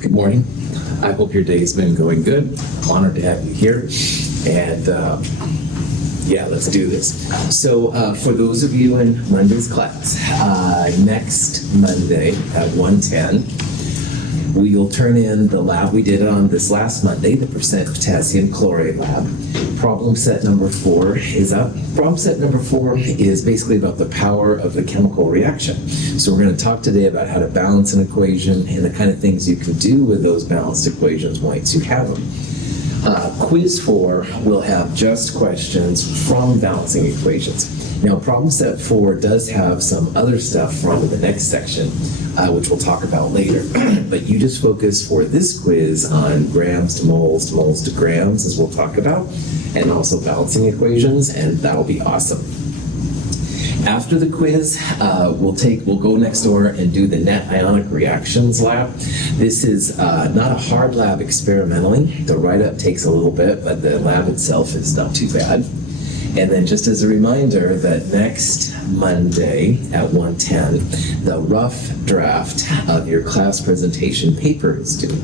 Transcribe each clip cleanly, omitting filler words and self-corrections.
Good morning. I hope your day's been going good. I'm honored to have you here. And let's do this. So for those of you in Monday's class, next Monday at 1:10, we'll turn in the lab we did on this last Monday, the percent potassium chloride lab. Problem set number 4 is up. Problem set number 4 is basically about the power of the chemical reaction. So we're going to talk today about how to balance an equation and the kind of things you can do with those balanced equations once you have them. Quiz 4 will have just questions from balancing equations. Now, problem set 4 does have some other stuff from the next section, which we'll talk about later. But you just focus for this quiz on grams to moles to grams, as we'll talk about, and also balancing equations, and that'll be awesome. After the quiz, we'll go next door and do the net ionic reactions lab. This is not a hard lab experimentally. The write-up takes a little bit, but the lab itself is not too bad. And then just as a reminder that next Monday at 1:10, the rough draft of your class presentation paper is due.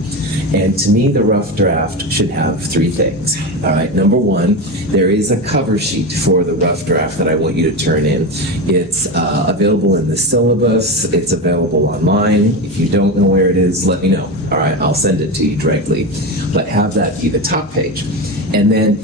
And to me, the rough draft should have 3 things. All right, number 1, there is a cover sheet for the rough draft that I want you to turn in. It's available in the syllabus. It's available online. If you don't know where it is, let me know. All right, I'll send it to you directly. But have that be the top page. And then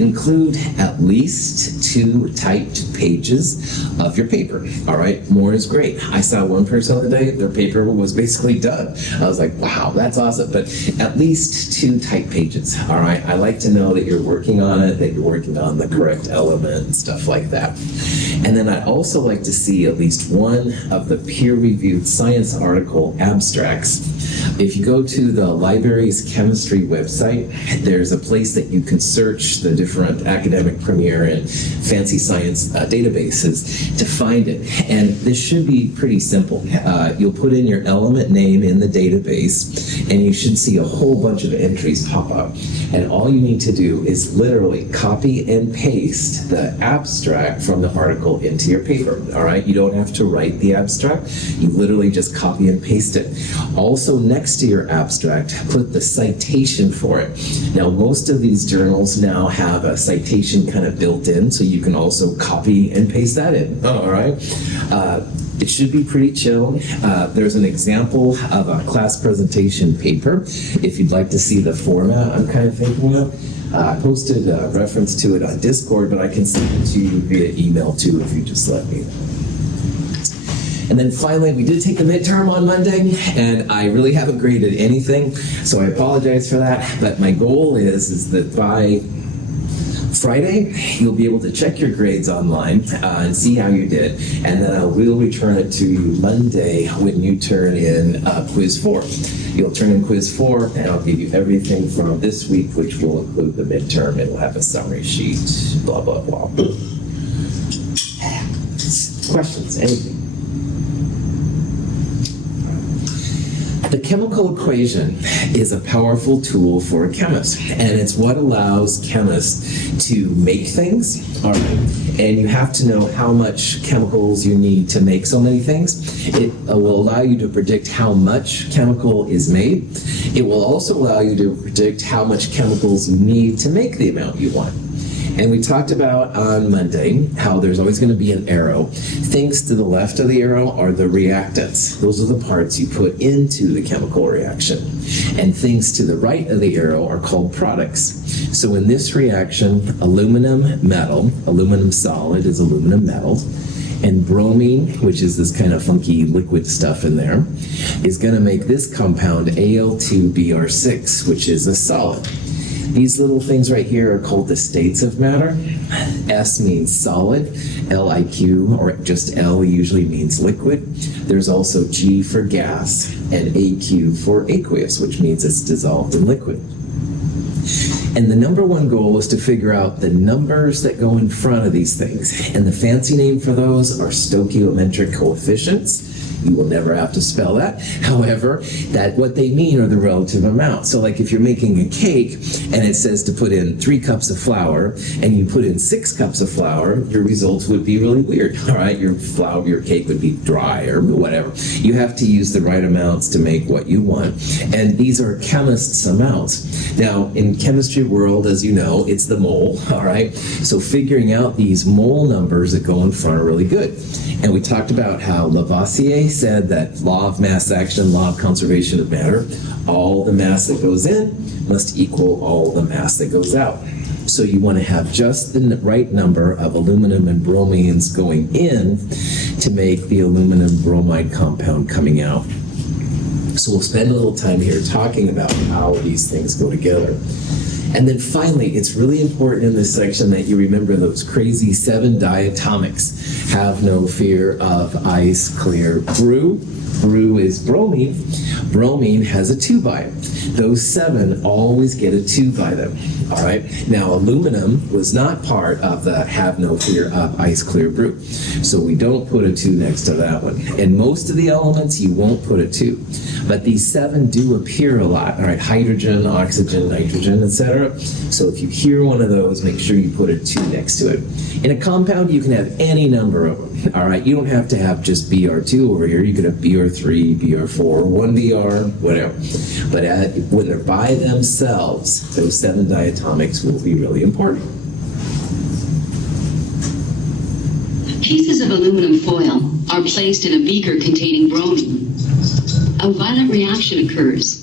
include at least 2 typed pages of your paper. All right, more is great. I saw one person the other day, their paper was basically done. I was like, wow, that's awesome. But at least 2 typed pages. All right, I like to know that you're working on it, that you're working on the correct element and stuff like that. And then I'd also like to see at least 1 of the peer-reviewed science article abstracts. If you go to the library's chemistry website, there's a place that you can search the different academic premier and fancy science databases to find it. And this should be pretty simple. You'll put in your element name in the database, and you should see a whole bunch of entries pop up. And all you need to do is literally copy and paste the abstract from the article into your paper. All right, you don't have to write the abstract. You literally just copy and paste it. Also, next to your abstract, put the citation for it. Now, most of these journals now have a citation kind of built in, so you can also copy and paste that in. All right. It should be pretty chill. There's an example of a class presentation paper. If you'd like to see the format I'm kind of thinking of, I posted a reference to it on Discord, but I can send it to you via email too if you just let me know. And then finally, we did take the midterm on Monday, and I really haven't graded anything, so I apologize for that. But my goal is that by Friday, you'll be able to check your grades online and see how you did, and then I will return it to you Monday when you turn in quiz 4. You'll turn in quiz 4, and I'll give you everything from this week, which will include the midterm. It'll have a summary sheet, blah, blah, blah. Questions? Anything? The chemical equation is a powerful tool for a chemist, and it's what allows chemists to make things. All right. And you have to know how much chemicals you need to make so many things. It will allow you to predict how much chemical is made. It will also allow you to predict how much chemicals you need to make the amount you want. And we talked about on Monday how there's always going to be an arrow. Things to the left of the arrow are the reactants. Those are the parts you put into the chemical reaction. And things to the right of the arrow are called products. So in this reaction, aluminum metal, aluminum solid is aluminum metal, and bromine, which is this kind of funky liquid stuff in there, is going to make this compound Al2Br6, which is a solid. These little things right here are called the states of matter. S means solid, LIQ, or just L usually means liquid. There's also G for gas, and AQ for aqueous, which means it's dissolved in liquid. And the number 1 goal is to figure out the numbers that go in front of these things. And the fancy name for those are stoichiometric coefficients. You will never have to spell that. However, that what they mean are the relative amounts. So like if you're making a cake and it says to put in 3 cups of flour and you put in 6 cups of flour, your results would be really weird. All right, your cake would be dry or whatever. You have to use the right amounts to make what you want. And these are chemists' amounts. Now, in chemistry world, as you know, it's the mole, all right? So figuring out these mole numbers that go in front are really good. And we talked about how Lavoisier said that law of mass action, law of conservation of matter, all the mass that goes in must equal all the mass that goes out. So you want to have just the right number of aluminum and bromines going in to make the aluminum bromide compound coming out. So we'll spend a little time here talking about how these things go together. And then finally, it's really important in this section that you remember those crazy 7 diatomics. Have no fear of ice clear brew. Brew is bromine. Bromine has a 2 by it. Those 7 always get a 2 by them. All right. Now, aluminum was not part of the have no fear of ice clear brew. So we don't put a 2 next to that one. And most of the elements, you won't put a 2. But these 7 do appear a lot. All right. Hydrogen, oxygen, nitrogen, etc. So if you hear one of those, make sure you put a 2 next to it. In a compound, you can have any number of them. All right. You don't have to have just Br2 over here. You could have Br3, Br4, 1Br, whatever. But when they're by themselves, those 7 diatomics will be really important. Pieces of aluminum foil are placed in a beaker containing bromine. A violent reaction occurs.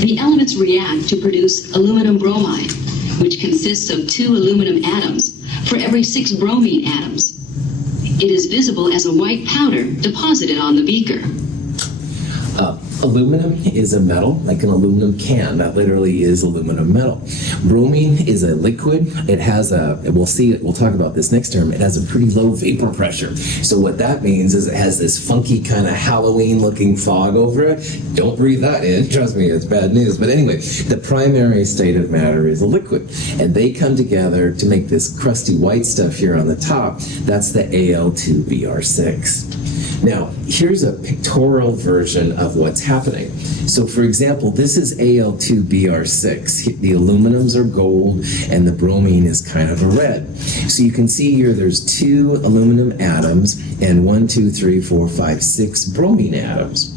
The elements react to produce aluminum bromide, which consists of 2 aluminum atoms for every 6 bromine atoms. It is visible as a white powder deposited on the beaker. Aluminum is a metal, like an aluminum can. That literally is aluminum metal. Bromine is a liquid. It has we'll talk about this next term, it has a pretty low vapor pressure. So what that means is it has this funky kind of Halloween-looking fog over it. Don't breathe that in. Trust me, it's bad news. But anyway, the primary state of matter is a liquid. And they come together to make this crusty white stuff here on the top. That's the Al2Br6. Now, here's a pictorial version of what's happening. So, for example, this is Al2Br6. The aluminums are gold, and the bromine is kind of a red. So you can see here there's 2 aluminum atoms and 1, 2, 3, 4, 5, 6 bromine atoms.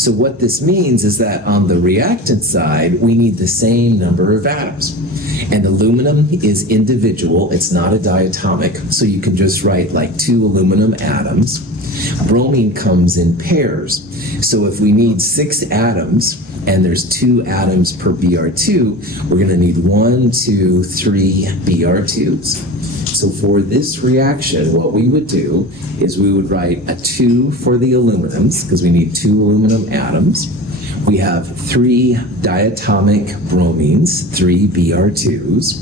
So what this means is that on the reactant side, we need the same number of atoms. And aluminum is individual. It's not a diatomic. So you can just write like 2 aluminum atoms. Bromine comes in pairs. So if we need 6 atoms, and there's 2 atoms per Br2, we're going to need 1, 2, 3 Br2s. So for this reaction, what we would do is we would write a 2 for the aluminums, because we need 2 aluminum atoms. We have 3 diatomic bromines, 3 Br2s.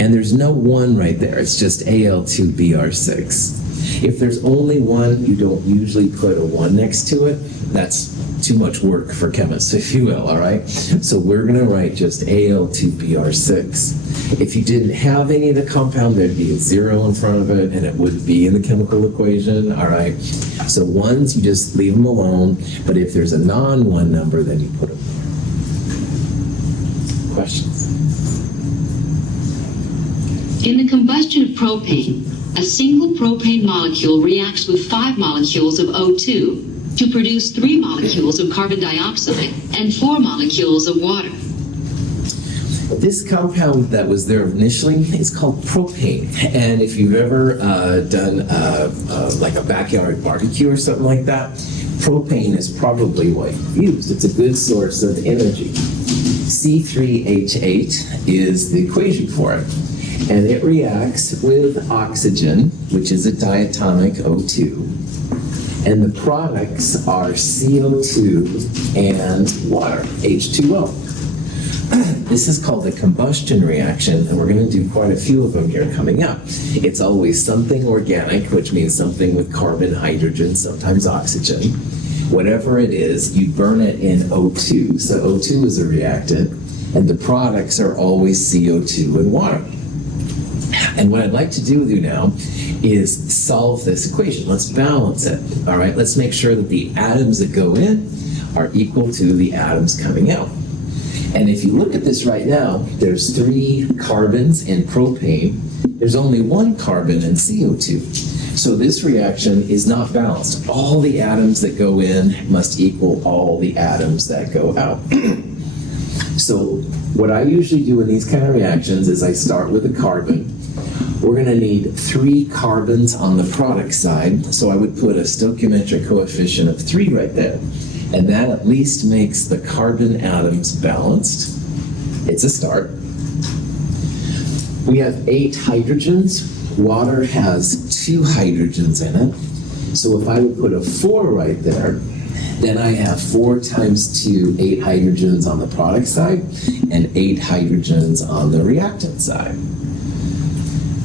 And there's no 1 right there. It's just Al2Br6. If there's only 1, you don't usually put a 1 next to it. That's too much work for chemists, if you will, all right? So we're going to write just Al2Br6. If you didn't have any of the compound, there'd be a 0 in front of it, and it wouldn't be in the chemical equation, all right? So 1s, you just leave them alone, but if there's a non-1 number, then you put them there. Questions? In the combustion of propane, a single propane molecule reacts with 5 molecules of O2 to produce 3 molecules of carbon dioxide and 4 molecules of water. This compound that was there initially is called propane. And if you've ever done like a backyard barbecue or something like that, propane is probably what you've used. It's a good source of energy. C3H8 is the equation for it. And it reacts with oxygen, which is a diatomic O2. And the products are CO2 and water, H2O. This is called a combustion reaction, and we're going to do quite a few of them here coming up. It's always something organic, which means something with carbon, hydrogen, sometimes oxygen. Whatever it is, you burn it in O2. So O2 is a reactant, and the products are always CO2 and water. And what I'd like to do with you now is solve this equation. Let's balance it, all right? Let's make sure that the atoms that go in are equal to the atoms coming out. And if you look at this right now, there's 3 carbons in propane. There's only 1 carbon in CO2. So this reaction is not balanced. All the atoms that go in must equal all the atoms that go out. So what I usually do in these kind of reactions is I start with a carbon. We're going to need 3 carbons on the product side, so I would put a stoichiometric coefficient of 3 right there. And that at least makes the carbon atoms balanced. It's a start. We have 8 hydrogens. Water has 2 hydrogens in it. So if I would put a 4 right there, then I have 4 times 2, 8 hydrogens on the product side, and 8 hydrogens on the reactant side.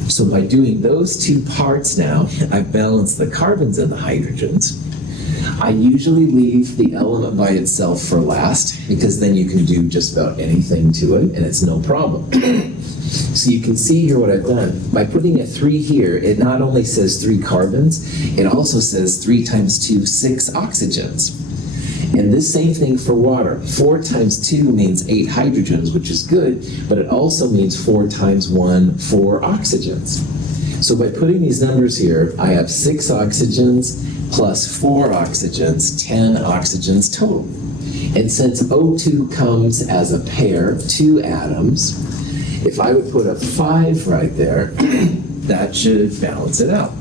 So by doing those 2 parts now, I've balanced the carbons and the hydrogens. I usually leave the element by itself for last, because then you can do just about anything to it, and it's no problem. So you can see here what I've done. By putting a 3 here, it not only says 3 carbons, it also says 3 times 2, 6 oxygens. And this same thing for water. 4 times 2 means 8 hydrogens, which is good, but it also means 4 times 1, 4 oxygens. So by putting these numbers here, I have 6 oxygens plus 4 oxygens, 10 oxygens total. And since O2 comes as a pair, 2 atoms, if I would put a 5 right there, that should balance it out.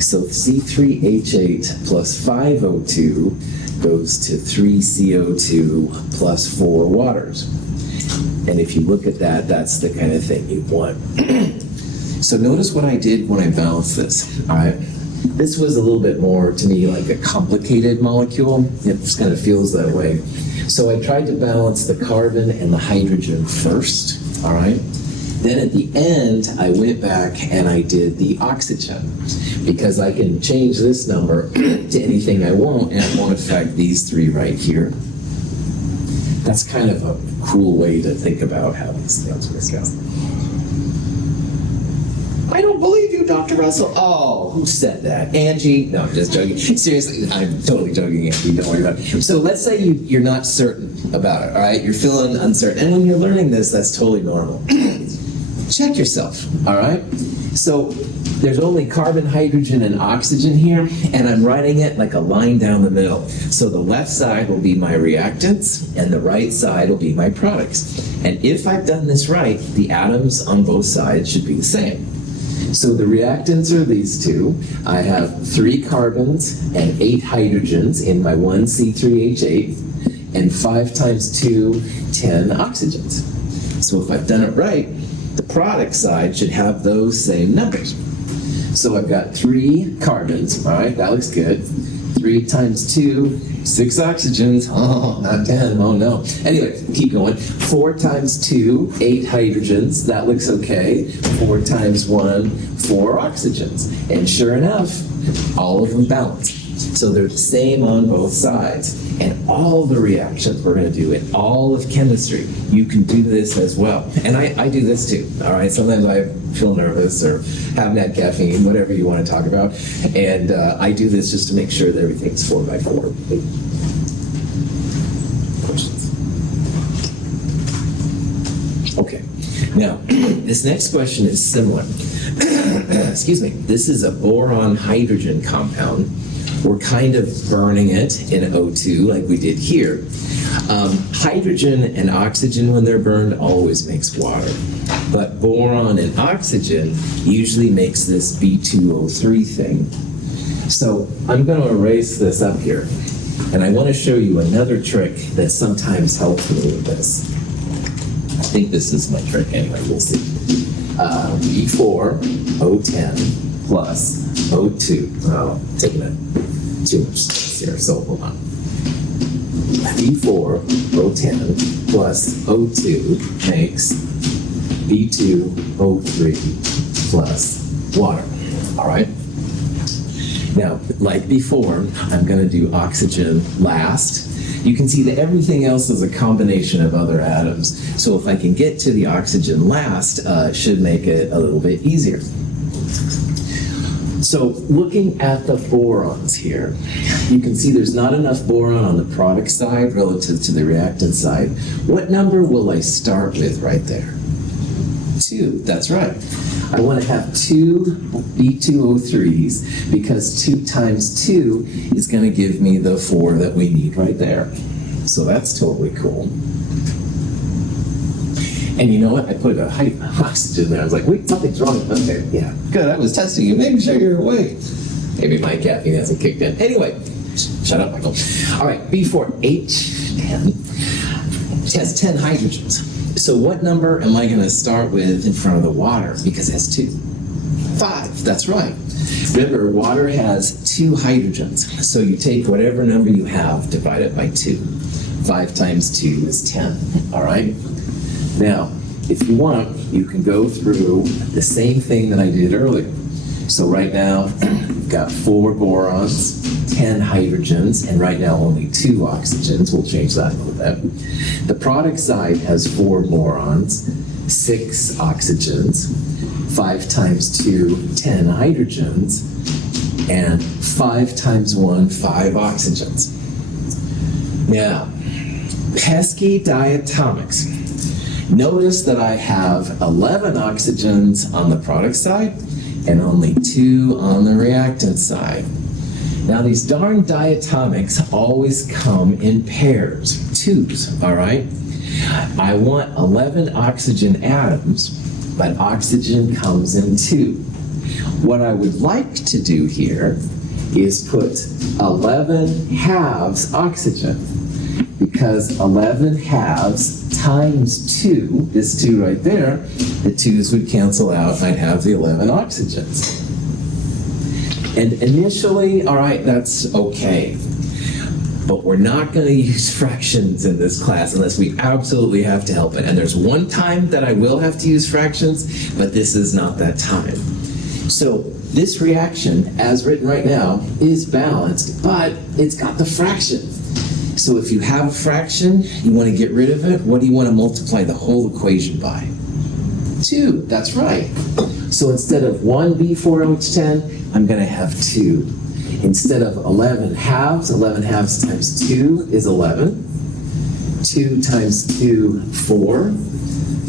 So C3H8 plus 5O2 goes to 3CO2 plus 4 waters. And if you look at that, that's the kind of thing you want. So notice what I did when I balanced this, all right? This was a little bit more, to me, like a complicated molecule. It just kind of feels that way. So I tried to balance the carbon and the hydrogen first, all right? Then at the end, I went back and I did the oxygen, because I can change this number to anything I want, and it won't affect these 3 right here. That's kind of a cool way to think about how these things work out. I don't believe you, Dr. Russell. Oh, who said that? Angie? No, I'm just joking. Seriously, I'm totally joking, Angie. Don't worry about it. So let's say you're not certain about it, all right? You're feeling uncertain. And when you're learning this, that's totally normal. Check yourself, all right? So there's only carbon, hydrogen, and oxygen here, and I'm writing it like a line down the middle. So the left side will be my reactants, and the right side will be my products. And if I've done this right, the atoms on both sides should be the same. So the reactants are these 2. I have 3 carbons and 8 hydrogens in my 1C3H8, and 5 times 2, 10 oxygens. So if I've done it right, the product side should have those same numbers. So I've got 3 carbons, all right, that looks good. 3 times 2, 6 oxygens, oh, not 10, oh no. Anyway, keep going. 4 times 2, 8 hydrogens, that looks okay. 4 times 1, 4 oxygens. And sure enough, all of them balance. So they're the same on both sides. And all the reactions we're going to do in all of chemistry, you can do this as well. And I do this too, all right? Sometimes I feel nervous or haven't had caffeine, whatever you want to talk about. And I do this just to make sure that everything's 4x4. Questions? Okay. Now, this next question is similar. Excuse me. This is a boron-hydrogen compound. We're kind of burning it in O2 like we did here. Hydrogen and oxygen, when they're burned, always makes water. But boron and oxygen usually makes this B2O3 thing. So I'm going to erase this up here. And I want to show you another trick that sometimes helps me with this. I think this is my trick anyway, we'll see. B4O10 plus O2. Oh, take a minute. Too much space here, so hold on. B4O10 plus O2 makes B2O3 plus water. All right? Now, like before, I'm going to do oxygen last, you can see that everything else is a combination of other atoms. So if I can get to the oxygen last, it should make it a little bit easier. So looking at the borons here, you can see there's not enough boron on the product side relative to the reactant side. What number will I start with right there? 2, that's right. I want to have 2 B2O3s because 2 times 2 is going to give me the 4 that we need right there. So that's totally cool. And you know what? I put a oxygen there. I was like, wait, something's wrong. Okay, yeah, good. I was testing you, making sure you're awake. Maybe my caffeine hasn't kicked in. Anyway, shut up, Michael. All right, B4H10 has 10 hydrogens. So what number am I going to start with in front of the water? Because it has 2. 5, that's right. Remember, water has 2 hydrogens. So you take whatever number you have, divide it by 2. 5 times 2 is 10, all right? Now, if you want, you can go through the same thing that I did earlier. So right now, we've got 4 borons, 10 hydrogens, and right now only 2 oxygens. We'll change that a little bit. The product side has 4 borons, 6 oxygens, 5 times 2, 10 hydrogens, and 5 times 1, 5 oxygens. Now, pesky diatomics. Notice that I have 11 oxygens on the product side and only 2 on the reactant side. Now these darn diatomics always come in pairs, 2s, all right? I want 11 oxygen atoms, but oxygen comes in 2. What I would like to do here is put 11 halves oxygen, because 11 halves times 2, this 2 right there, the 2's would cancel out, and I'd have the 11 oxygens. And initially, all right, that's okay. But we're not going to use fractions in this class unless we absolutely have to help it. And there's one time that I will have to use fractions, but this is not that time. So this reaction, as written right now, is balanced, but it's got the fraction. So if you have a fraction, you want to get rid of it, what do you want to multiply the whole equation by? 2, that's right. So instead of 1 B4OH10, I'm going to have 2. Instead of 11 halves times 2 is 11. 2 times 2, 4.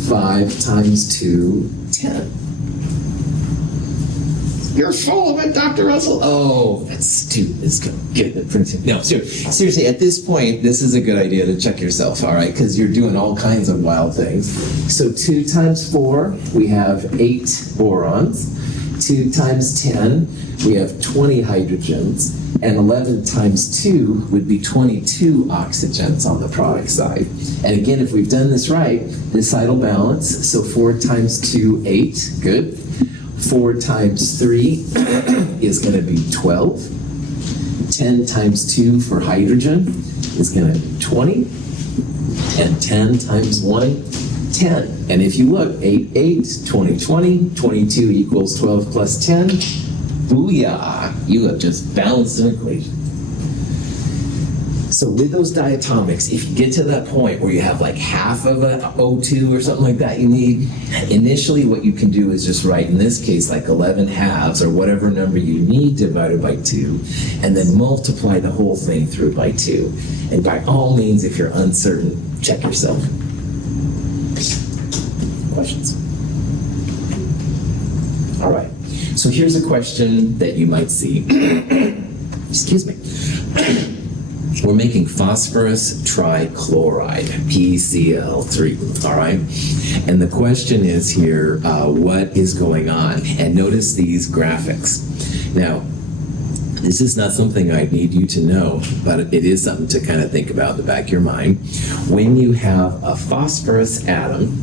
5 times 2, 10. You're full of it, Dr. Russell. Oh, that student is going to get it printed. No, seriously, at this point, this is a good idea to check yourself, all right? Because you're doing all kinds of wild things. So 2 times 4, we have 8 borons. 2 times 10, we have 20 hydrogens. And 11 times 2 would be 22 oxygens on the product side. And again, if we've done this right, this side will balance. So 4 times 2, 8. Good. 4 times 3 is going to be 12. 10 times 2 for hydrogen is going to be 20. And 10 times 1, 10. And if you look, 8, 8, 20, 20, 22 equals 12 plus 10. Booyah! You have just balanced an equation. So with those diatomics, if you get to that point where you have like half of an O2 or something like that you need, initially what you can do is just write, in this case, like 11 halves or whatever number you need divided by 2, and then multiply the whole thing through by 2. And by all means, if you're uncertain, check yourself. Questions? All right. So here's a question that you might see. Excuse me. We're making phosphorus trichloride, PCl3, all right? And the question is here, what is going on? And notice these graphics. Now, this is not something I need you to know, but it is something to kind of think about in the back of your mind. When you have a phosphorus atom,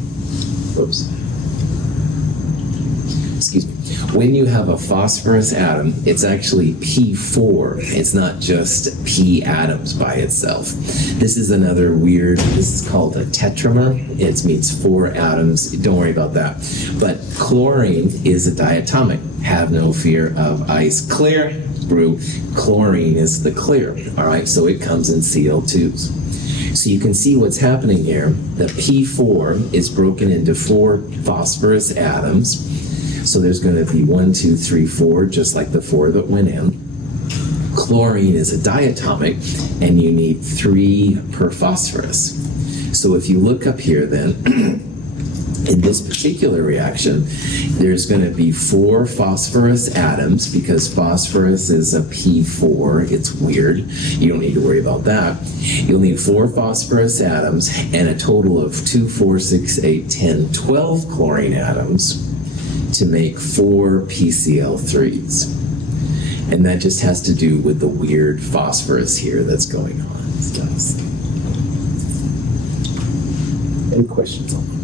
excuse me. When you have a phosphorus atom, it's actually P4. It's not just P atoms by itself. This is another weird, this is called a tetramer. It means 4 atoms. Don't worry about that. But chlorine is a diatomic. Have no fear of ice. Clear? brew. Chlorine is the clear, all right? So it comes in Cl2s. So you can see what's happening here. The P4 is broken into 4 phosphorus atoms. So there's going to be 1, 2, 3, 4, just like the 4 that went in. Chlorine is a diatomic, and you need 3 per phosphorus. So if you look up here then, in this particular reaction, there's going to be 4 phosphorus atoms because phosphorus is a P4. It's weird. You don't need to worry about that. You'll need 4 phosphorus atoms and a total of 2, 4, 6, 8, 10, 12 chlorine atoms to make 4 PCl3s. And that just has to do with the weird phosphorus here that's going on. Any questions on that?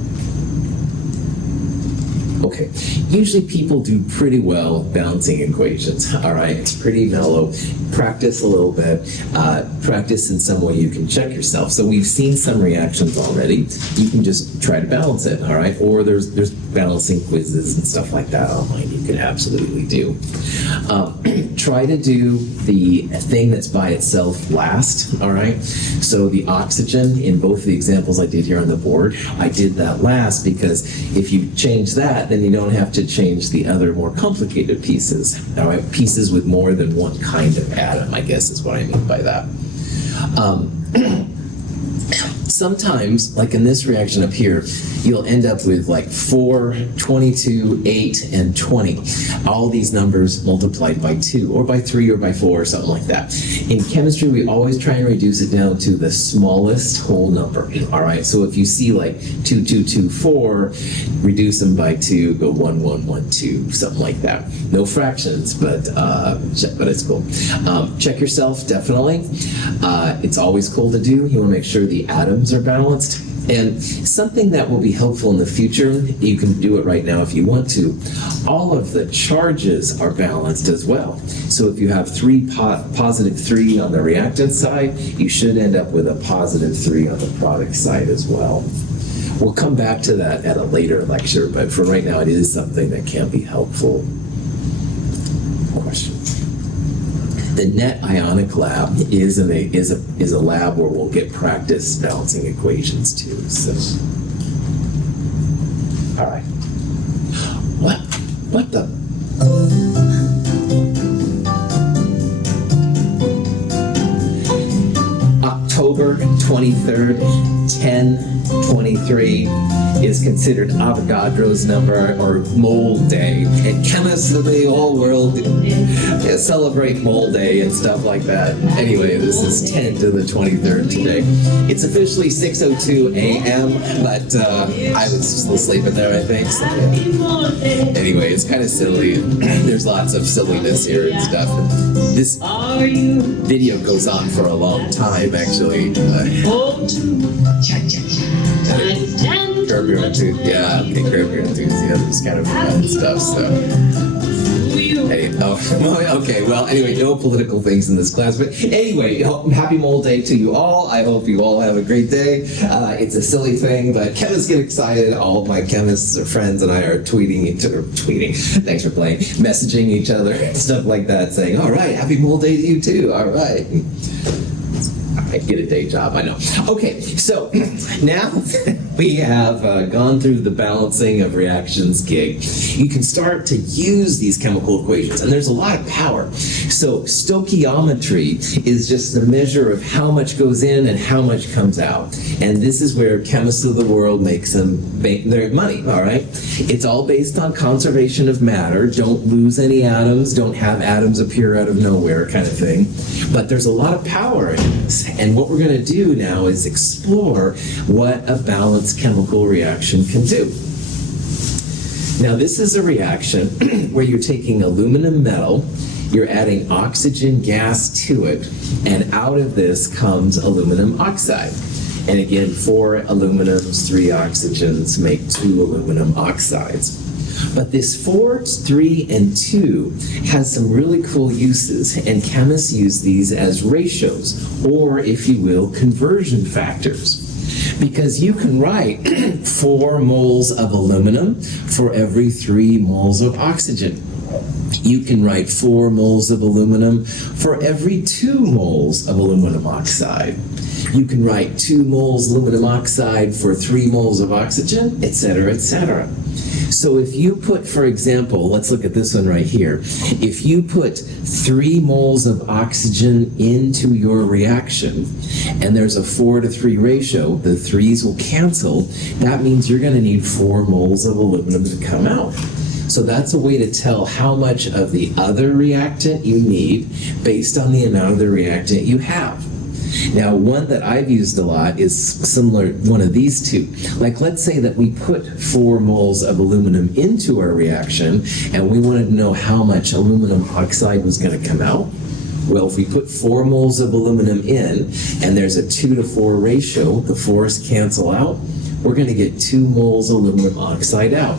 Okay, usually people do pretty well balancing equations, all right? It's pretty mellow. Practice a little bit. Practice in some way you can check yourself. So we've seen some reactions already. You can just try to balance it, all right? Or there's balancing quizzes and stuff like that online you can absolutely do. Try to do the thing that's by itself last, all right? So the oxygen in both the examples I did here on the board, I did that last because if you change that, then you don't have to change the other more complicated pieces, all right? Pieces with more than one kind of atom, I guess is what I mean by that. Sometimes, like in this reaction up here, you'll end up with like 4, 22, 8, and 20. All these numbers multiplied by 2, or by 3, or by 4, or something like that. In chemistry, we always try and reduce it down to the smallest whole number, all right? So if you see like 2, 2, 2, 4, reduce them by 2, go 1, 1, 1, 2, something like that. No fractions, but it's cool. Check yourself, definitely. It's always cool to do. You want to make sure the atoms are balanced. And something that will be helpful in the future, you can do it right now if you want to, all of the charges are balanced as well. So if you have positive 3 on the reactant side, you should end up with a positive 3 on the product side as well. We'll come back to that at a later lecture, but for right now it is something that can be helpful. Question. The NET Ionic Lab is a lab where we'll get practice balancing equations too. So, all right. What the? October 23rd, 1023 is considered Avogadro's number, or Mole Day. And chemists of the whole world celebrate Mole Day and stuff like that. Anyway, this is 10 to the 23rd today. It's officially 6:02 a.m., but I was still sleeping there, I think. So, yeah. Anyway, it's kind of silly. There's lots of silliness here and stuff. This video goes on for a long time, actually. Curb Your Enthusiasm. Yeah, okay, Curb Your Enthusiasm is kind of fun stuff, so. Okay, well, anyway, no political things in this class, but anyway, happy Mole Day to you all. I hope you all have a great day. It's a silly thing, but chemists get excited. All of my chemists or friends and I are tweeting, thanks for playing, messaging each other, stuff like that, saying, all right, happy Mole Day to you too, all right. I get a day job, I know. Okay, so now we have gone through the balancing of reactions gig. You can start to use these chemical equations, and there's a lot of power. So stoichiometry is just a measure of how much goes in and how much comes out. And this is where chemists of the world make their money, all right? It's all based on conservation of matter. Don't lose any atoms, don't have atoms appear out of nowhere kind of thing. But there's a lot of power in this. And what we're going to do now is explore what a balanced chemical reaction can do. Now, this is a reaction where you're taking aluminum metal, you're adding oxygen gas to it, and out of this comes aluminum oxide. And again, 4 aluminums, 3 oxygens make 2 aluminum oxides. But this 4, 3, and 2 has some really cool uses, and chemists use these as ratios, or if you will, conversion factors. Because you can write 4 moles of aluminum for every 3 moles of oxygen. You can write 4 moles of aluminum for every 2 moles of aluminum oxide. You can write 2 moles aluminum oxide for 3 moles of oxygen, etc., etc. So if you put, for example, let's look at this one right here. If you put 3 moles of oxygen into your reaction, and there's a 4:3 ratio, the 3's will cancel, that means you're going to need 4 moles of aluminum to come out. So that's a way to tell how much of the other reactant you need based on the amount of the reactant you have. Now, one that I've used a lot is similar, one of these two. Like, let's say that we put 4 moles of aluminum into our reaction, and we wanted to know how much aluminum oxide was going to come out. Well, if we put 4 moles of aluminum in, and there's a 2:4 ratio, the 4's cancel out, we're going to get 2 moles aluminum oxide out.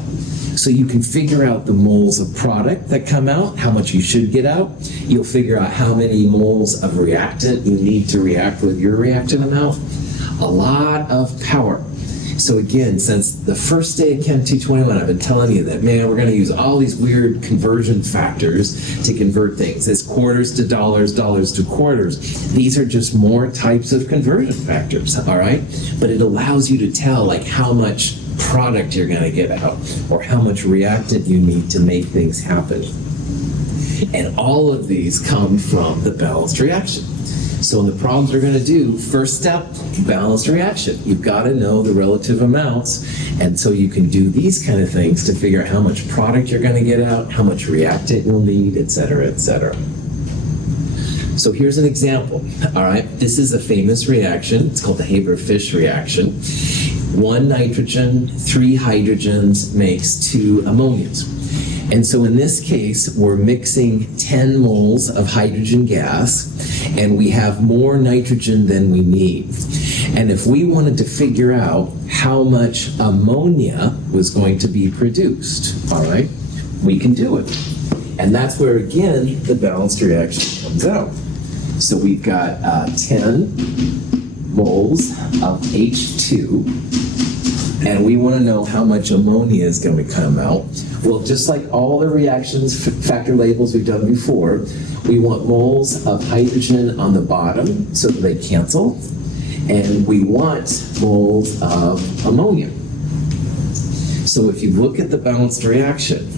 So you can figure out the moles of product that come out, how much you should get out. You'll figure out how many moles of reactant you need to react with your reactant amount. A lot of power. So again, since the first day of Chem 221, I've been telling you that, man, we're going to use all these weird conversion factors to convert things. It's quarters to dollars, dollars to quarters. These are just more types of conversion factors, all right? But it allows you to tell, like, how much product you're going to get out, or how much reactant you need to make things happen. And all of these come from the balanced reaction. So in the problems we're going to do, first step, balanced reaction. You've got to know the relative amounts, and so you can do these kind of things to figure out how much product you're going to get out, how much reactant you'll need, etc., etc. So here's an example, all right? This is a famous reaction. It's called the Haber-Fish reaction. 1 nitrogen, 3 hydrogens makes 2 ammonias. And so in this case, we're mixing 10 moles of hydrogen gas, and we have more nitrogen than we need. And if we wanted to figure out how much ammonia was going to be produced, all right, we can do it. And that's where, again, the balanced reaction comes out. So we've got 10 moles of H2, and we want to know how much ammonia is going to come out. Well, just like all the reactions factor labels we've done before, we want moles of hydrogen on the bottom so that they cancel, and we want moles of ammonia. So if you look at the balanced reaction,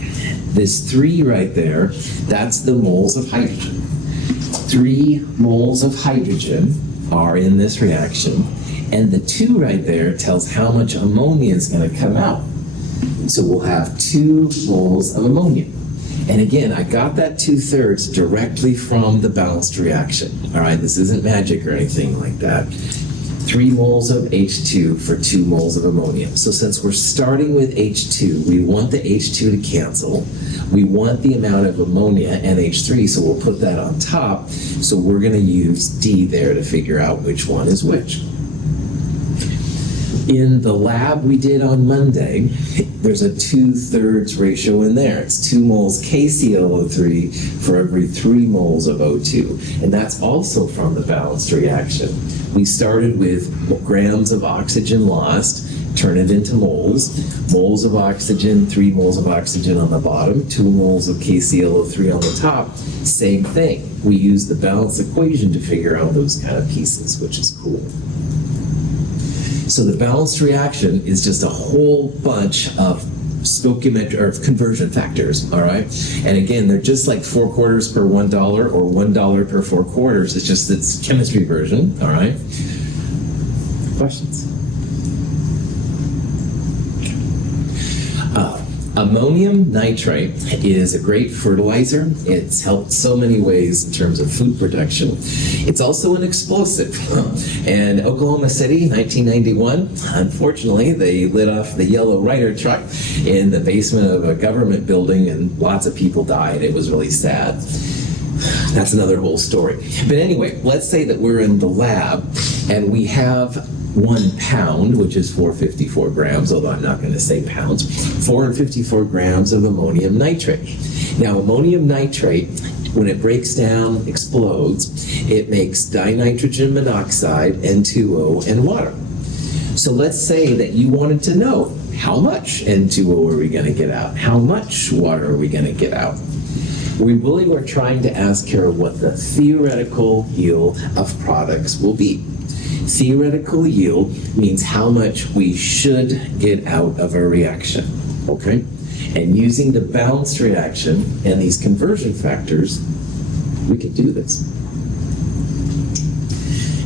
this 3 right there, that's the moles of hydrogen. 3 moles of hydrogen are in this reaction, and the 2 right there tells how much ammonia is going to come out. So we'll have 2 moles of ammonia. And again, I got that 2/3 directly from the balanced reaction. All right, this isn't magic or anything like that. 3 moles of H2 for 2 moles of ammonia. So since we're starting with H2, we want the H2 to cancel. We want the amount of ammonia, NH3, so we'll put that on top. So we're going to use D there to figure out which one is which. In the lab we did on Monday, there's a 2/3 ratio in there. It's 2 moles KClO3 for every 3 moles of O2. And that's also from the balanced reaction. We started with grams of oxygen lost, turn it into moles. Moles of oxygen, 3 moles of oxygen on the bottom, 2 moles of KClO3 on the top. Same thing. We use the balance equation to figure out those kind of pieces, which is cool. So the balanced reaction is just a whole bunch of stoichiometric or conversion factors, all right? And again, they're just like 4 quarters per $1 or $1 per 4 quarters. It's just its chemistry version, all right? Questions? Ammonium nitrate is a great fertilizer. It's helped so many ways in terms of food production. It's also an explosive. And Oklahoma City, 1991, unfortunately, they lit off the yellow Ryder truck in the basement of a government building, and lots of people died. It was really sad. That's another whole story. But anyway, let's say that we're in the lab and we have 1 pound, which is 454 grams, although I'm not going to say pounds, 454 grams of ammonium nitrate. Now, ammonium nitrate, when it breaks down, explodes, it makes dinitrogen monoxide, N2O, and water. So let's say that you wanted to know how much N2O are we going to get out? How much water are we going to get out? We really were trying to ask her what the theoretical yield of products will be. Theoretical yield means how much we should get out of a reaction, okay? And using the balanced reaction and these conversion factors, we can do this.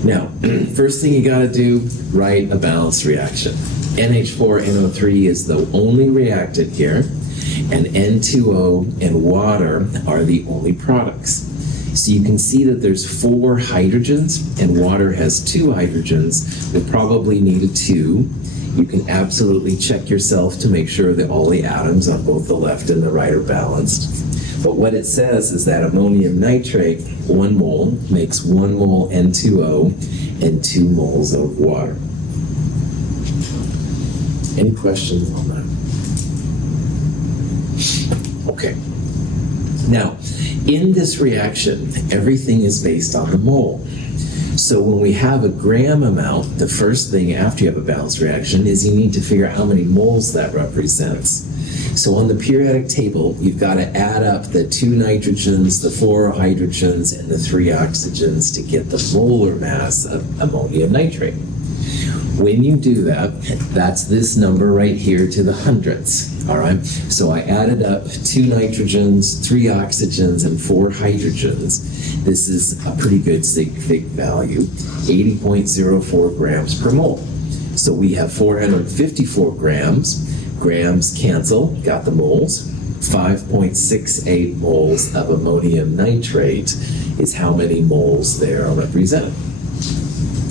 Now, first thing you got to do, write a balanced reaction. NH4NO3 is the only reactant here, and N2O and water are the only products. So you can see that there's 4 hydrogens, and water has 2 hydrogens. We'll probably need a 2. You can absolutely check yourself to make sure that all the atoms on both the left and the right are balanced. But what it says is that ammonium nitrate, 1 mole, makes 1 mole N2O and 2 moles of water. Any questions on that? Okay. Now, in this reaction, everything is based on the mole. So when we have a gram amount, the first thing after you have a balanced reaction is you need to figure out how many moles that represents. So on the periodic table, you've got to add up the 2 nitrogens, the 4 hydrogens, and the 3 oxygens to get the molar mass of ammonium nitrate. When you do that, that's this number right here to the hundredths, all right? So I added up 2 nitrogens, 3 oxygens, and 4 hydrogens. This is a pretty good sig fig value, 80.04 grams per mole. So we have 454 grams. Grams cancel, got the moles. 5.68 moles of ammonium nitrate is how many moles there are represented.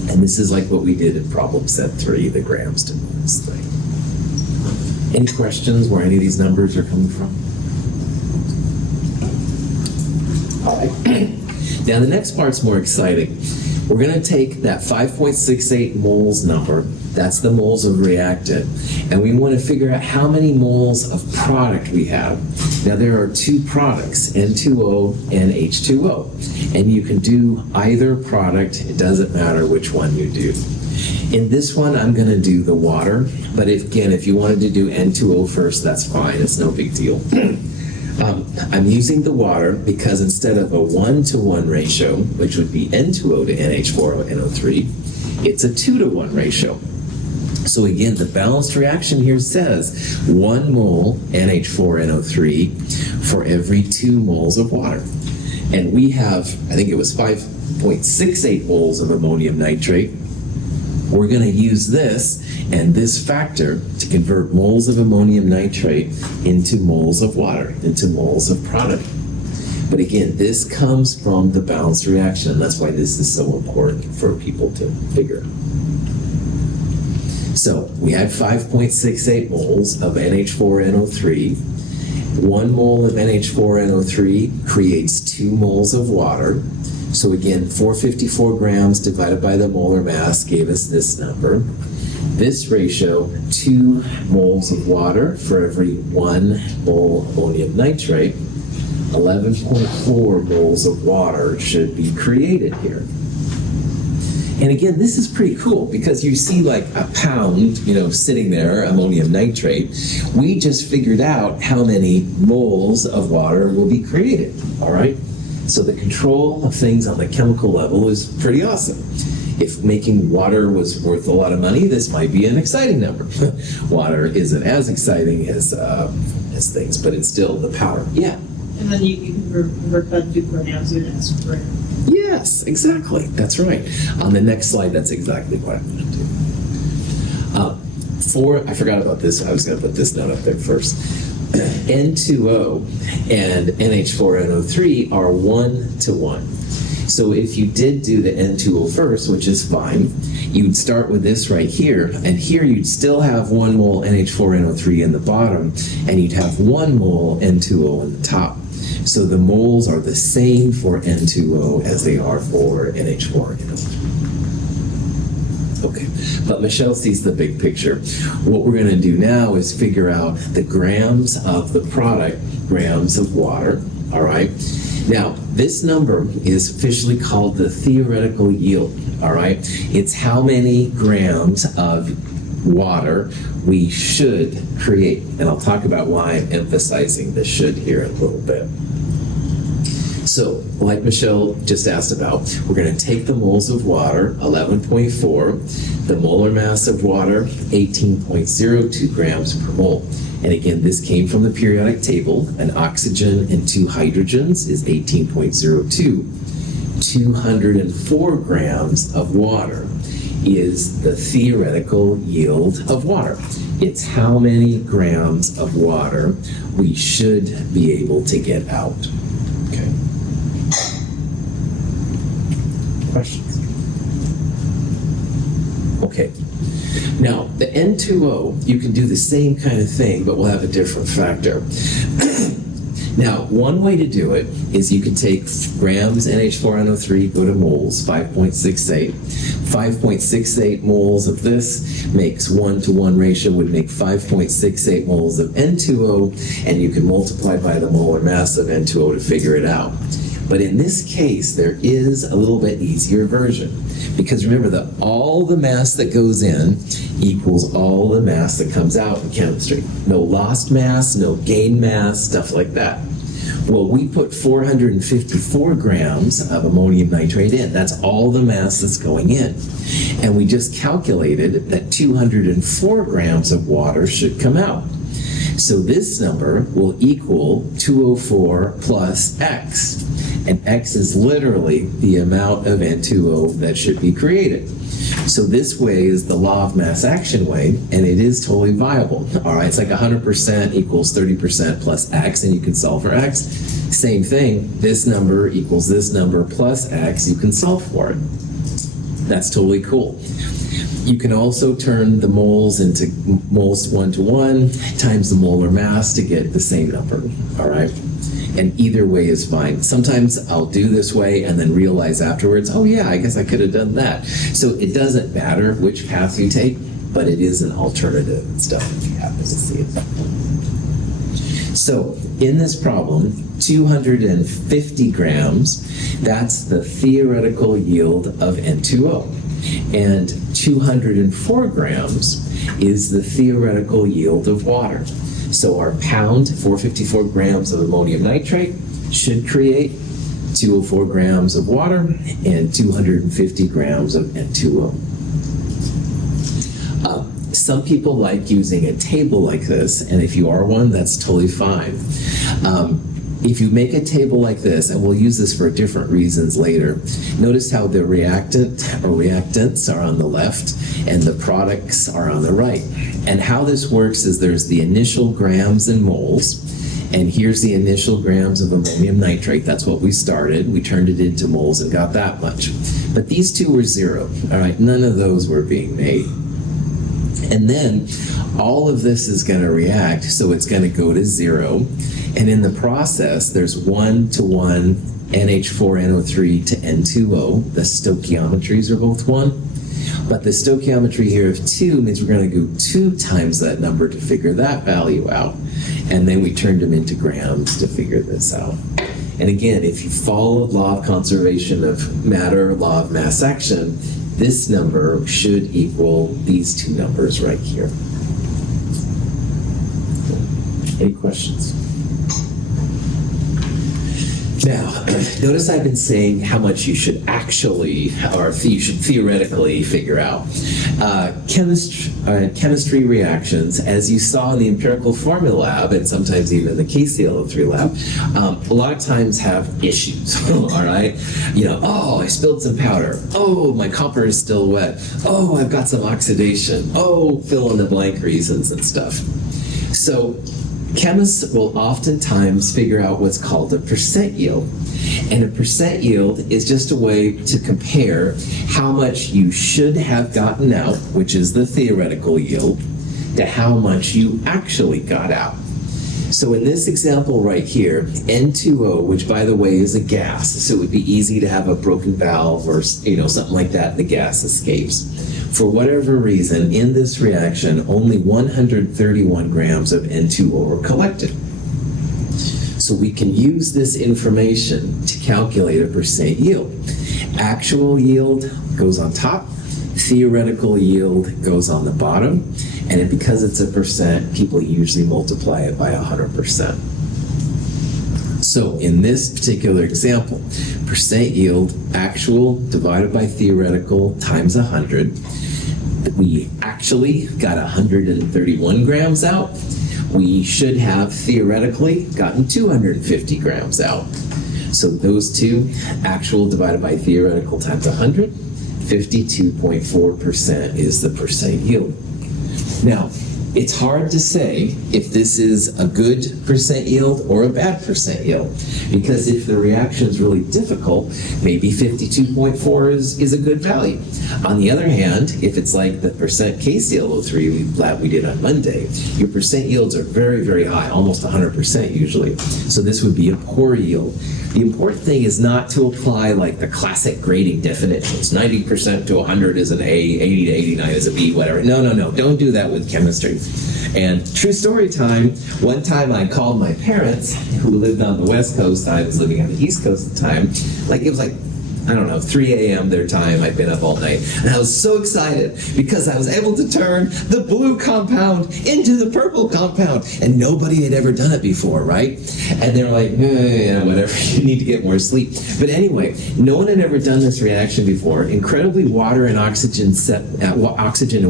And this is like what we did in problem set 3, the grams to moles thing. Any questions where any of these numbers are coming from? All right. Now the next part's more exciting. We're going to take that 5.68 moles number, that's the moles of reactant, and we want to figure out how many moles of product we have. Now there are 2 products, N2O and H2O, and you can do either product, it doesn't matter which one you do. In this one, I'm going to do the water, but if you wanted to do N2O first, that's fine, it's no big deal. I'm using the water because instead of a 1-to-1 ratio, which would be N2O to NH4NO3, it's a 2-to-1 ratio. So again, the balanced reaction here says 1 mole NH4NO3 for every 2 moles of water. And we have, I think it was 5.68 moles of ammonium nitrate. We're going to use this and this factor to convert moles of ammonium nitrate into moles of water, into moles of product. But again, this comes from the balanced reaction. That's why this is so important for people to figure. So we had 5.68 moles of NH4NO3. 1 mole of NH4NO3 creates 2 moles of water. So again, 454 grams divided by the molar mass gave us this number. This ratio, 2 moles of water for every 1 mole ammonium nitrate, 11.4 moles of water should be created here. And again, this is pretty cool because you see like a pound, sitting there, ammonium nitrate. We just figured out how many moles of water will be created, all right? So the control of things on the chemical level is pretty awesome. If making water was worth a lot of money, this might be an exciting number. Water isn't as exciting as things, but it's still the power. Yeah. And then you can convert that to grams units, right? Yes, exactly. That's right. On the next slide, that's exactly what I'm going to do. I forgot about this. I was going to put this note up there first. N2O and NH4NO3 are 1-to-1. So if you did do the N2O first, which is fine, you'd start with this right here, and here you'd still have 1 mole NH4NO3 in the bottom, and you'd have 1 mole N2O in the top. So the moles are the same for N2O as they are for NH4NO3. Okay, but Michelle sees the big picture. What we're going to do now is figure out the grams of the product, grams of water, all right? Now, this number is officially called the theoretical yield, all right? It's how many grams of water, we should create. And I'll talk about why I'm emphasizing the should here in a little bit. So, like Michelle just asked about, we're going to take the moles of water, 11.4, the molar mass of water, 18.02 grams per mole. And again, this came from the periodic table. An oxygen and 2 hydrogens is 18.02. 204 grams of water is the theoretical yield of water. It's how many grams of water we should be able to get out. Okay. Questions? Okay. Now, the N2O, you can do the same kind of thing, but we'll have a different factor. Now, one way to do it is you can take grams NH4NO3, go to moles, 5.68. 5.68 moles of this makes 1-to-1 ratio, would make 5.68 moles of N2O, and you can multiply by the molar mass of N2O to figure it out. But in this case, there is a little bit easier version. Because remember that all the mass that goes in equals all the mass that comes out in chemistry. No lost mass, no gain mass, stuff like that. Well, we put 454 grams of ammonium nitrate in. That's all the mass that's going in. And we just calculated that 204 grams of water should come out. So this number will equal 204 plus X. And X is literally the amount of N2O that should be created. So this way is the law of mass action way, and it is totally viable. All right, it's like 100% equals 30% plus X, and you can solve for X. Same thing, this number equals this number plus X, you can solve for it. That's totally cool. You can also turn the moles into moles 1-to-1 times the molar mass to get the same number, all right? And either way is fine. Sometimes I'll do this way and then realize afterwards, oh yeah, I guess I could have done that. So it doesn't matter which path you take, but it is an alternative and stuff if you happen to see it. So in this problem, 250 grams, that's the theoretical yield of N2O. And 204 grams is the theoretical yield of water. So our pound, 454 grams of ammonium nitrate, should create 204 grams of water and 250 grams of N2O. Some people like using a table like this, and if you are one, that's totally fine. If you make a table like this, and we'll use this for different reasons later, notice how the reactant or reactants are on the left and the products are on the right. And how this works is there's the initial grams and moles, and here's the initial grams of ammonium nitrate. That's what we started. We turned it into moles and got that much. But these two were zero, all right? None of those were being made. And then all of this is going to react, so it's going to go to zero. And in the process, there's 1-to-1 NH4NO3 to N2O. The stoichiometries are both 1. But the stoichiometry here of 2 means we're going to go 2 times that number to figure that value out. And then we turned them into grams to figure this out. And again, if you follow the law of conservation of matter, law of mass action, this number should equal these two numbers right here. Any questions? Now, notice I've been saying how much you should actually, or you should theoretically figure out. Chemistry reactions, as you saw in the empirical formula lab, and sometimes even the KClO3 lab, a lot of times have issues, all right? You know, oh, I spilled some powder. Oh, my copper is still wet. Oh, I've got some oxidation. Oh, fill in the blank reasons and stuff. So, chemists will oftentimes figure out what's called a percent yield. And a percent yield is just a way to compare how much you should have gotten out, which is the theoretical yield, to how much you actually got out. So in this example right here, N2O, which by the way is a gas, so it would be easy to have a broken valve or something like that, and the gas escapes. For whatever reason, in this reaction, only 131 grams of N2O were collected. So we can use this information to calculate a percent yield. Actual yield goes on top, theoretical yield goes on the bottom, and because it's a percent, people usually multiply it by 100%. So in this particular example, percent yield, actual divided by theoretical times 100, we actually got 131 grams out. We should have theoretically gotten 250 grams out. So those two, actual divided by theoretical times 100, 52.4% is the percent yield. Now, it's hard to say if this is a good percent yield or a bad percent yield, because if the reaction is really difficult, maybe 52.4 is a good value. On the other hand, if it's like the percent KClO3 lab we did on Monday, your percent yields are very, very high, almost 100% usually. So this would be a poor yield. The important thing is not to apply like the classic grading definitions. 90% to 100 is an A, 80 to 89 is a B, whatever. No. Don't do that with chemistry. And true story time, one time I called my parents who lived on the West Coast. I was living on the East Coast at the time. It was 3 a.m. their time. I'd been up all night. And I was so excited because I was able to turn the blue compound into the purple compound. And nobody had ever done it before, right? And they're like, yeah, whatever, you need to get more sleep. But anyway, no one had ever done this reaction before. Incredibly water and oxygen and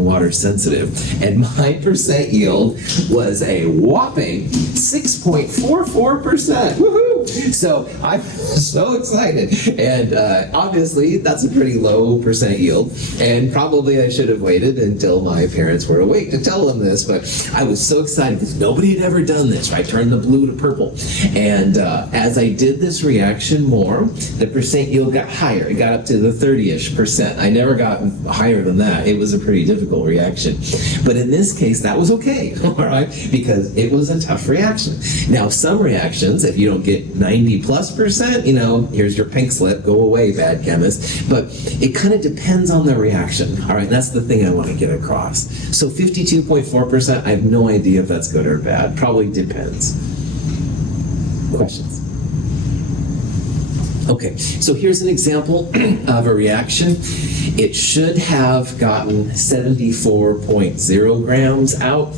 water sensitive. And my percent yield was a whopping 6.44%. Woohoo! So I'm so excited. And obviously, that's a pretty low percent yield, and probably I should have waited until my parents were awake to tell them this, but I was so excited because nobody had ever done this. I turned the blue to purple, and as I did this reaction more, the percent yield got higher. It got up to the 30-ish%. I never got higher than that. It was a pretty difficult reaction. But in this case, that was okay, all right, because it was a tough reaction. Now, some reactions, if you don't get 90+%, here's your pink slip, go away, bad chemist. But it kind of depends on the reaction. All right, that's the thing I want to get across. So 52.4%, I have no idea if that's good or bad. Probably depends. Questions? Okay, so here's an example of a reaction. It should have gotten 74.0 grams out.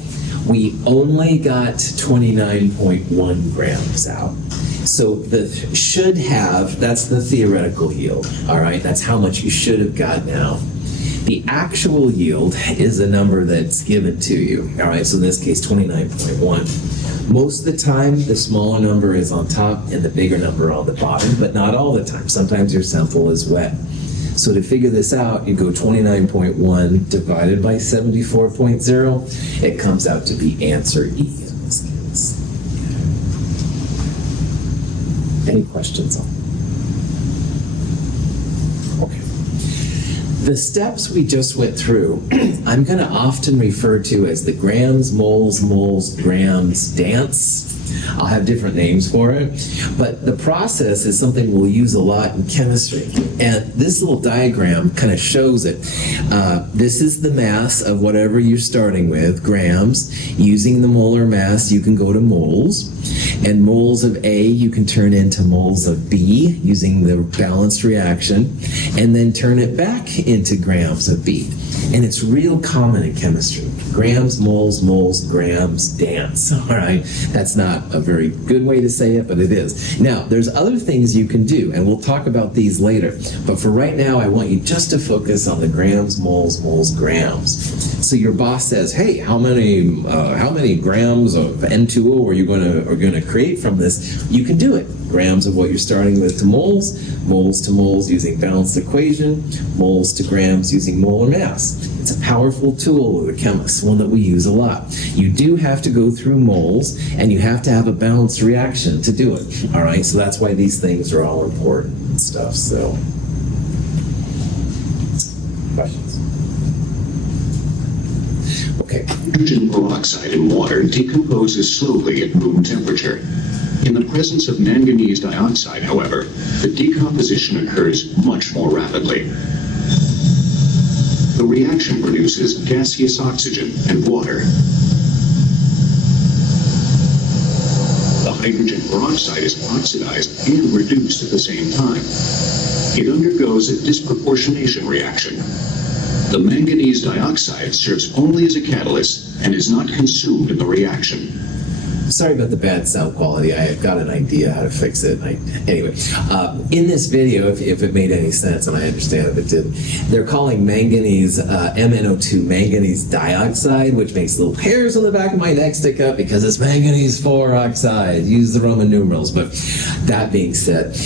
We only got 29.1 grams out. So the should have, that's the theoretical yield, all right? That's how much you should have gotten out. The actual yield is a number that's given to you, all right? So in this case, 29.1. Most of the time, the smaller number is on top and the bigger number on the bottom, but not all the time. Sometimes your sample is wet. So to figure this out, you go 29.1 divided by 74.0. It comes out to be answer E in this case. Any questions on? Okay. The steps we just went through, I'm going to often refer to as the grams, moles, grams dance. I'll have different names for it, but the process is something we'll use a lot in chemistry. And this little diagram kind of shows it. This is the mass of whatever you're starting with, grams. Using the molar mass, you can go to moles. And moles of A you can turn into moles of B using the balanced reaction, and then turn it back into grams of B. And it's real common in chemistry. Grams, moles, grams, dance. All right? That's not a very good way to say it, but it is. Now, there's other things you can do, and we'll talk about these later. But for right now, I want you just to focus on the grams, moles, grams. So your boss says, "Hey, how many grams of N2O are you going to create from this?" You can do it. Grams of what you're starting with to moles to moles using balanced equation, moles to grams using molar mass. It's a powerful tool of the chemist, one that we use a lot. You do have to go through moles, and you have to have a balanced reaction to do it. All right, so that's why these things are all important and stuff. So, questions? Okay. Hydrogen peroxide in water decomposes slowly at room temperature. In the presence of manganese dioxide, however, the decomposition occurs much more rapidly. The reaction produces gaseous oxygen and water. The hydrogen peroxide is oxidized and reduced at the same time. It undergoes a disproportionation reaction. The manganese dioxide serves only as a catalyst and is not consumed in the reaction. Sorry about the bad sound quality. I've got an idea how to fix it. Anyway, in this video, if it made any sense, and I understand if it didn't, they're calling manganese MnO2 manganese dioxide, which makes little hairs on the back of my neck stick up because it's manganese 4 oxide. Use the Roman numerals. But that being said,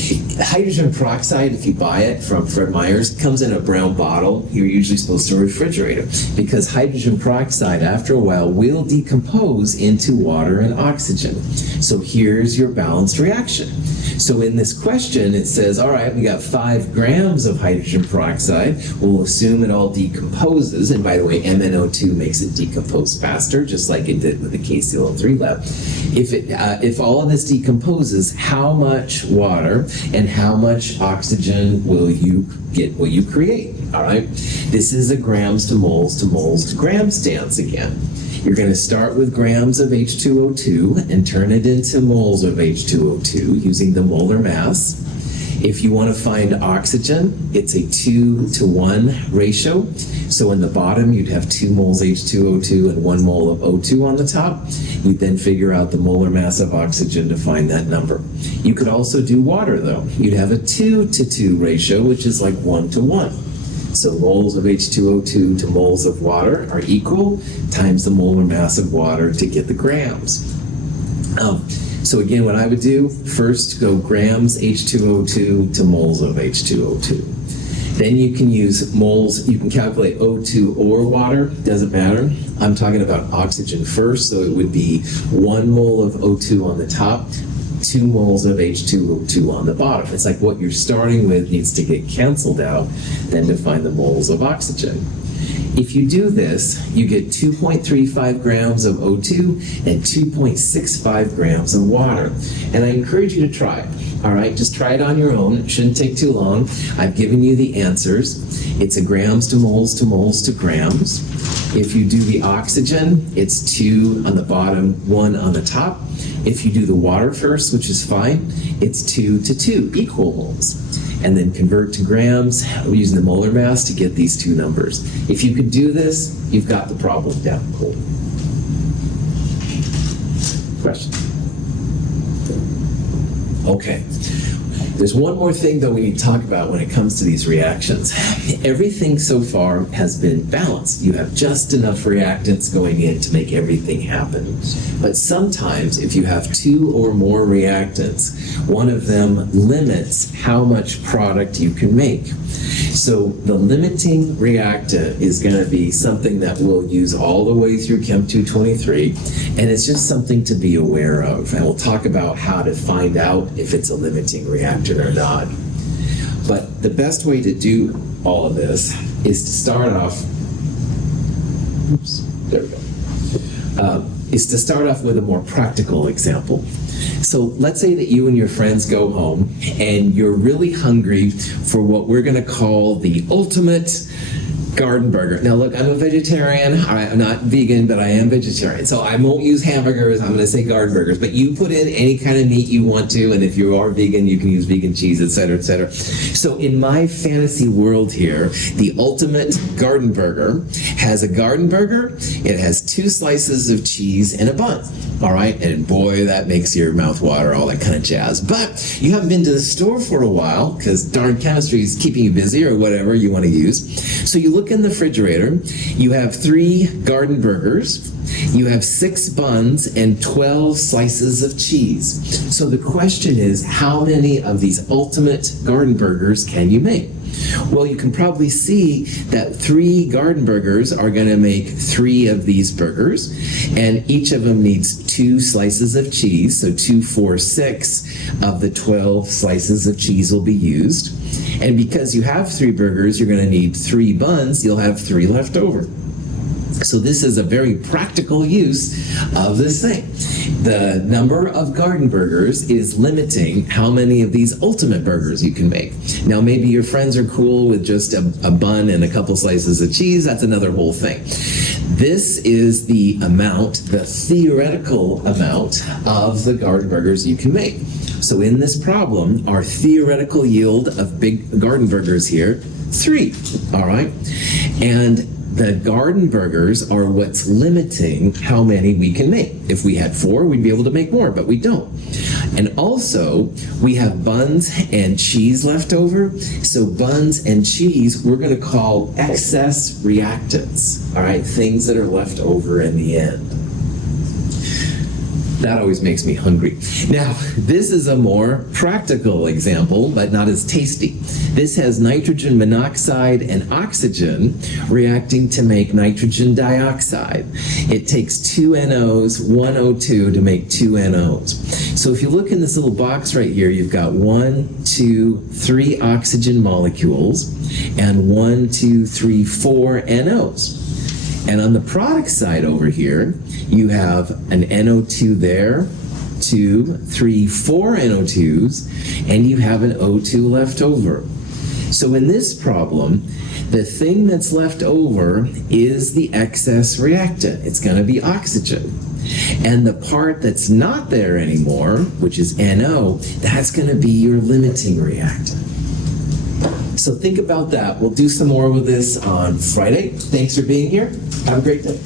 hydrogen peroxide, if you buy it from Fred Meyer's, comes in a brown bottle. You're usually supposed to refrigerate it because hydrogen peroxide, after a while, will decompose into water and oxygen. So here's your balanced reaction. So in this question, it says, all right, we got 5 grams of hydrogen peroxide. We'll assume it all decomposes. And by the way, MnO2 makes it decompose faster, just like it did with the KCl3 lab. If all of this decomposes, how much water and how much oxygen will you create? All right. This is a grams to moles to moles to grams dance again. You're going to start with grams of H2O2 and turn it into moles of H2O2 using the molar mass. If you want to find oxygen, it's a 2-to-1 ratio. So in the bottom, you'd have 2 moles H2O2 and 1 mole of O2 on the top. You'd then figure out the molar mass of oxygen to find that number. You could also do water, though. You'd have a 2-to-2 ratio, which is like 1-to-1. So moles of H2O2 to moles of water are equal times the molar mass of water to get the grams. So again, what I would do, first go grams H2O2 to moles of H2O2. Then you can use moles, you can calculate O2 or water, doesn't matter. I'm talking about oxygen first, so it would be 1 mole of O2 on the top, 2 moles of H2O2 on the bottom. It's like what you're starting with needs to get canceled out, then to find the moles of oxygen. If you do this, you get 2.35 grams of O2 and 2.65 grams of water. And I encourage you to try it. All right, just try it on your own. It shouldn't take too long. I've given you the answers. It's a grams to moles to moles to grams. If you do the oxygen, it's 2 on the bottom, 1 on the top. If you do the water first, which is fine, it's 2-to-2, equal moles. And then convert to grams using the molar mass to get these 2 numbers. If you could do this, you've got the problem down cold. Question? Okay. There's one more thing, though, we need to talk about when it comes to these reactions. Everything so far has been balanced. You have just enough reactants going in to make everything happen. But sometimes, if you have 2 or more reactants, one of them limits how much product you can make. So the limiting reactant is going to be something that we'll use all the way through Chem 223, and it's just something to be aware of. And we'll talk about how to find out if it's a limiting reactant or not. But the best way to do all of this is to start off. Oops, there we go. Is to start off with a more practical example. So let's say that you and your friends go home and you're really hungry for what we're going to call the ultimate garden burger. Now look, I'm a vegetarian. I'm not vegan, but I am vegetarian. So I won't use hamburgers. I'm going to say garden burgers. But you put in any kind of meat you want to, and if you are vegan, you can use vegan cheese, etc., etc. So in my fantasy world here, the ultimate garden burger has a garden burger. It has 2 slices of cheese and a bun. All right, and boy, that makes your mouth water, all that kind of jazz. But you haven't been to the store for a while because darn chemistry is keeping you busy or whatever you want to use. So you look in the refrigerator, you have 3 garden burgers, you have 6 buns, and 12 slices of cheese. So the question is, how many of these ultimate garden burgers can you make? Well, you can probably see that 3 garden burgers are going to make 3 of these burgers, and each of them needs 2 slices of cheese, so 2, 4, 6 of the 12 slices of cheese will be used. And because you have 3 burgers, you're going to need 3 buns, you'll have 3 left over. So this is a very practical use of this thing. The number of garden burgers is limiting how many of these ultimate burgers you can make. Now maybe your friends are cool with just a bun and a couple slices of cheese. That's another whole thing. This is the amount, the theoretical amount of the garden burgers you can make. So in this problem, our theoretical yield of big garden burgers here 3. All right? And the garden burgers are what's limiting how many we can make. If we had 4, we'd be able to make more, but we don't. And also, we have buns and cheese left over. So buns and cheese, we're going to call excess reactants. All right? Things that are left over in the end. That always makes me hungry. Now, this is a more practical example, but not as tasty. This has nitrogen monoxide and oxygen reacting to make nitrogen dioxide. It takes 2 NOs, 1 O2 to make 2 NOs. So if you look in this little box right here, you've got 1, 2, 3 oxygen molecules and 1, 2, 3, 4 NOs. And on the product side over here, you have an NO2 there, 2, 3, 4 NO2s, and you have an O2 left over. So in this problem, the thing that's left over is the excess reactant. It's going to be oxygen. And the part that's not there anymore, which is NO, that's going to be your limiting reactant. So think about that. We'll do some more with this on Friday. Thanks for being here. Have a great day.